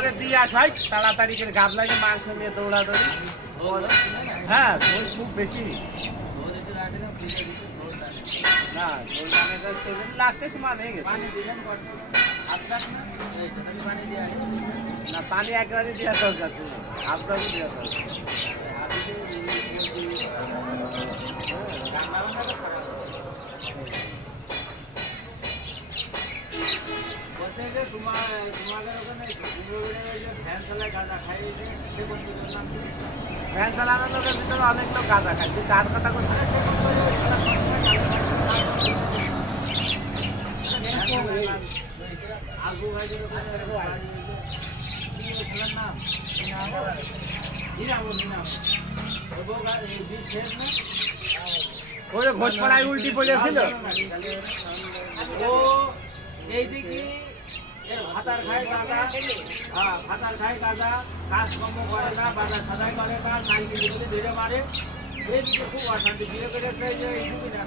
আমাদের দিয়ে আস ভাই তাড়াতাড়ি করে গাছ লাগে মাংস নিয়ে দৌড়াদৌড়ি। হ্যাঁ দই খুব বেশি না, লাস্টে সমান হয়ে গেছে না, পানি একবারই দেওয়া দরকার ছিল, হাফটাও দেওয়া দরকার। ভ্যান চালানোর লোকের ভিতরে অনেক লোক গাঁজা খায়, তুই কার কথা করছিস? ওই ঘোষপাড়ায় উল্টি পড়েছিল ও এইদিকে ভাতার খায় গাঁজা, হ্যাঁ ভাতার খায় গাঁজা, কাজকর্ম করে না, বাজার সাজাই করে না, নাইকে ধরে মারে, এইদিকে খুব অশান্তি বিয়ে করেছে যে এইটুকু না।